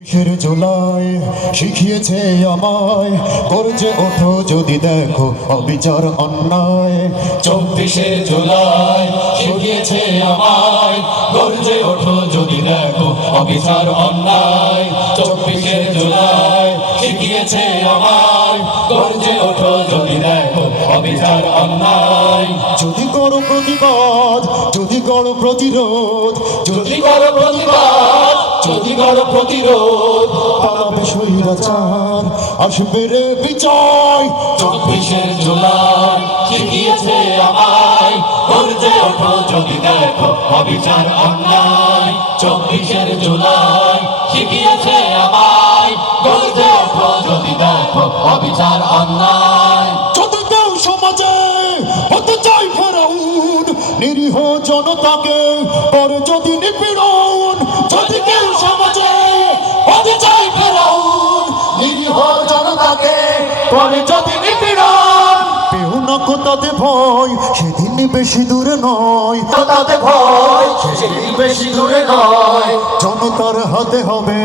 জুলাই শিখিয়েছে আমায় গর্জে ওঠো যদি দেখো অবিচার অন্যায়। 24শে জুলাই শিখিয়েছে আমায় গর্জে ওঠো যদি দেখো অবিচার অন্যায়। 24শে জুলাই শিখিয়েছে আমায় গর্জে ওঠো যদি দেখো অবিচার অন্যায়। যদি করো প্রতিবাদ, যদি করো প্রতিরোধ, যদি করো প্রতিবাদ, যদি করো প্রতিরোধ, পালাবে স্বৈরাচার, আসবে রে বিজয়। 24শে জুলাই শিখিয়েছে আমায় গর্জে ওঠো যদি দেখো অবিচার অন্যায়। 24শে জুলাই শিখিয়েছে আমায় গর্জে ওঠো যদি দেখো অবিচার অন্যায়। যদি কেউ সমাজে হতে চাই ফেরাউন, নিরীহ জনতাকে করে যদি নিপীড়ন। যদি কেউ সমাজে হতে চাই ফেরাউন, নিরীহ জনতাকে করে যদি নিপীড়ন, পেও না কোথাতে ভয়, সেদিন বেশি দূরে নয়। তাতে ভয় সেদিন বেশি দূরে নয়। জনতার হাতে হবে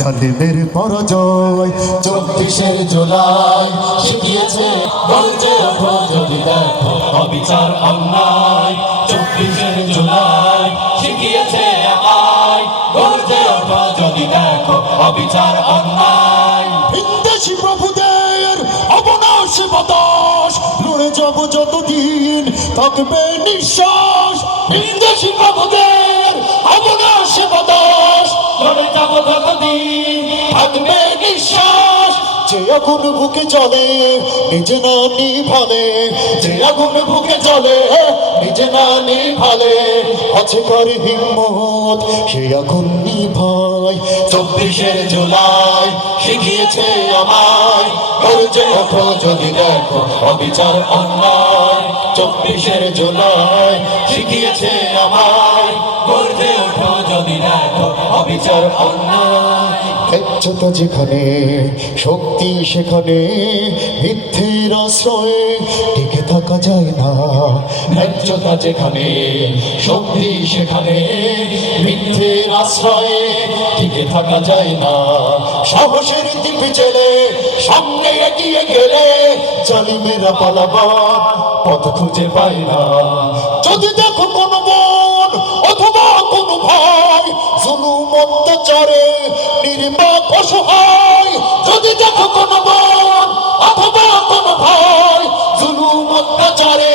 জালিমের পরাজয়। 24শে জুলাই শিখিয়েছে গর্জে ওঠো যদি দেখো অবিচার অন্যায়। 24শে জুলাই শিখিয়েছে আমায় গর্জে ওঠো যদি দেখো অবিচার অন্যায়। ভিনদেশী প্রভুদের অবনাশী বাতাস, লড়ে যাব যতদিন থাকবে নিঃশ্বাস। ভিনদেশী প্রভুদের অবনাশী বাতাস, লড়ে যাবো যতদিন থাকবে নিঃশ্বাস। যে আগুন বুকে জ্বলে নিজে না নিভালে, যে আগুন বুকে জ্বলে নিজে না নিভালে, আছে কার হিম্মত সে আগুন নিভাই। 24শে জুলাই শিখিয়েছে আমায় গর্জে ওঠো যদি দেখো অবিচার অন্যায়। 24শে জুলাই শিখিয়েছে আমায় গর্জে ওঠো যদি দেখো অবিচার অন্যায়। ন্যায্যতা যেখানে, শক্তি সেখানে, মিথ্যের আশ্রয়ে টিকে থাকা যায় না। ন্যায্যতা যেখানে, শক্তি সেখানে, মিথ্যের আশ্রয়ে টিকে থাকা যায় না। সাহসের দ্বীপে চলে সামনে এগিয়ে গেলে জালিমেরা পালাবার পথ খুঁজে পায় না। যদি দেখো কোনো বোন অথবা কোনো ভাই জুলুম অত্যাচারে নির্বাক অসহায়, যদি দেখো কোনো বোন অথবা কোনো ভাই জুলুম অত্যাচারে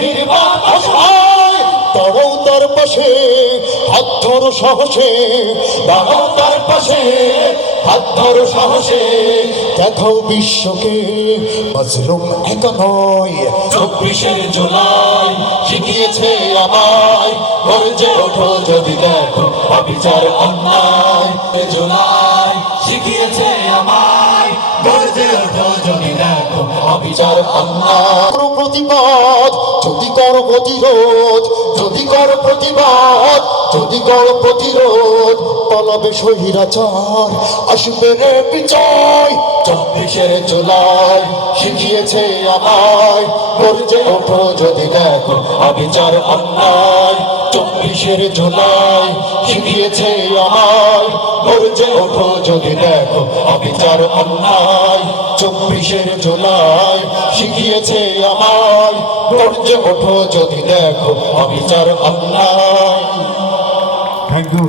নির্বাক অসহায়, তারাও তার পাশে হাত ধরো সাহসে, দাঁড়াও তার পাশে হাত ধরো সাহসে। দেখাও বিশ্বকে মজলুম একা নয়। 24শে জুলাই শিখিয়েছে আমায় গর্জে ওঠো যদি দেখো অবিচার অন্যায়। জুলাই শিখিয়েছে আমায় গর্জে ওঠো যদি দেখো অবিচার অন্যায়। করো প্রতিবাদ, যদি করো প্রতিরোধ, যদি করো প্রতিবাদ, যদি করো প্রতিরোধ, পালাবে স্বৈরাচার, আসবে রে বিজয়। 24শে জুলাই শিখিয়েছে আমায় গর্জে ওঠো যদি দেখো অবিচার অন্যায়। 24শে জুলাই শিখিয়েছে আমায় গর্জে ওঠো যদি দেখো অবিচার অন্যায়। 24শে জুলাই শিখিয়েছে আমায় গর্জে ওঠো যদি দেখো অবিচার অন্যায়। Thank you.